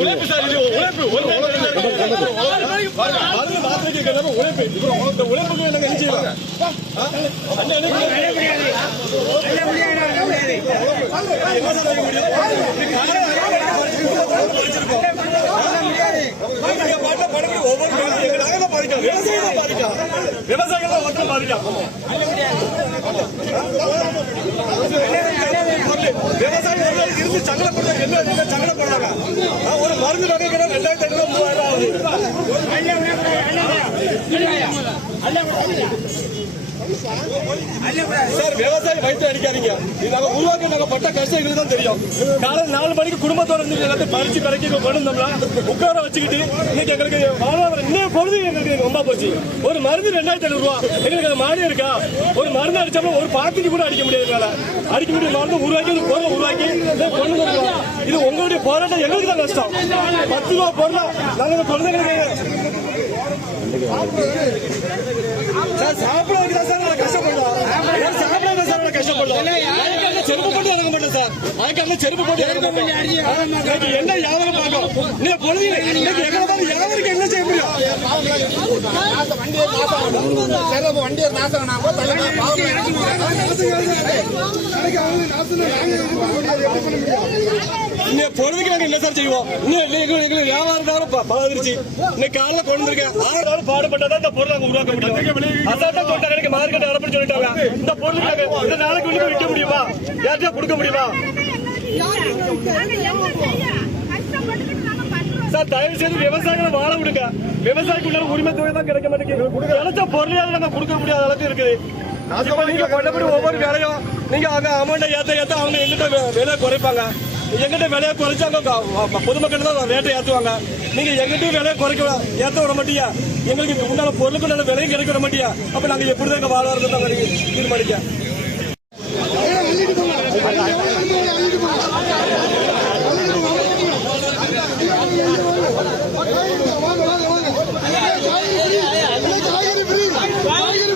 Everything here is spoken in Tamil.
உழைப்பு சார், இது உழைப்பு. உழைப்பு இந்த உழைப்புக்கு நாங்க என்ன செய்யலாம்? ஒவ்வொரு விவசாயிகள் மட்டும் பாதிக்கலாம். விவசாயிகள் இருந்து சங்கடப்படுறாங்க. என்ன சங்கடப்படுறாங்க? ஒரு மருந்து வகை கூட 2500 3000 ஆகுது. சார், விவசாயி வயிற்று அடிக்காதீங்க. நாங்க உருவாக்க நாங்க பட்ட கஷ்டம் எங்களுக்கு தான் தெரியும். காலை 4 மணிக்கு குடும்பத்தோட இருந்து எல்லாத்தையும் பறிச்சு பிறக்கி கொண்டு வந்தோம்னா உட்கார வச்சுக்கிட்டு இன்னைக்கு எங்களுக்கு வாழ்வாதாரம் இன்னும் பொழுது எங்களுக்கு ரொம்ப போச்சு. ஒரு மருந்து 2500 ரூபா. எங்களுக்கு அது மானியம் இருக்கா? ஒரு மருந்து அடிச்சோம்னா ஒரு பாக்கெட் கூட அடிக்க முடியாது. அடிக்க முடியும் மருந்து உருவாக்கி ஒரு பொருளை உருவாக்கி கொண்டு வந்துருவோம். இது உங்களுடைய போராட்டம். எங்களுக்கு தான் கஷ்டம். 10 ரூபா பொருளா நாங்க குழந்தைங்களுக்கு சார் சாப்பிட வைக்கிறா சார். நான் கஷ்டப்படுறோம். சாப்பிடாம சார் நான் கஷ்டப்படுறோம். செருப்பு போட்டு வாங்க மாட்டேன் சார். அதுக்காக செருப்பு போட்டு என்ன வியாபாரம் பார்க்கும்? நீங்க பொழுது வியாபாரிக்கு என்ன செய்ய முடியும்? பொழுதுக்கு நாங்க என்ன சார் செய்வோம்? எங்களுக்கு வியாபாரம் பழகிருச்சு. இன்னைக்கு காலையில கொண்டு இருக்கேன். 6 நாள் பாடுபட்டாதான் இந்த பொருள் நாங்க உருவாக்க முடியும். அதான் சொல்லிட்டாங்க மார்க்கெட் அனுப்பி சொல்லிட்டாங்க. இந்த பொருள் இந்த நாளைக்கு வந்து விற்க முடியுமா? யார்கிட்ட கொடுக்க முடியுமா? சார், தயவு செய்து விவசாயிகளை வாழ விடுங்க. விவசாயிக்குள்ள உரிமை தொகை தான் கிடைக்க மாட்டேங்குது. கிடைச்ச பொருளையாவது நம்ம கொடுக்க முடியாத அளவுக்கு இருக்குது. நீங்க பண்ணபடி ஒவ்வொரு வேலையும் நீங்க அங்க அமௌண்ட்டை ஏத்த அவங்க எங்கிட்ட விலையை குறைப்பாங்க. எங்கிட்ட விலையை குறைச்சு அங்க பொதுமக்கள் தான் ரேட்டை ஏற்றுவாங்க. நீங்க எங்கிட்டையும் விலையை குறைக்க ஏற்ற விட மாட்டியா? எங்களுக்கு உண்டான பொருளுக்கு நல்ல விலையும் கிடைக்க விட மாட்டியா? அப்ப நாங்க எப்படிதான் எங்க வாழ்வாரத்தை நாங்க தீர்மானிக்க காய்கறி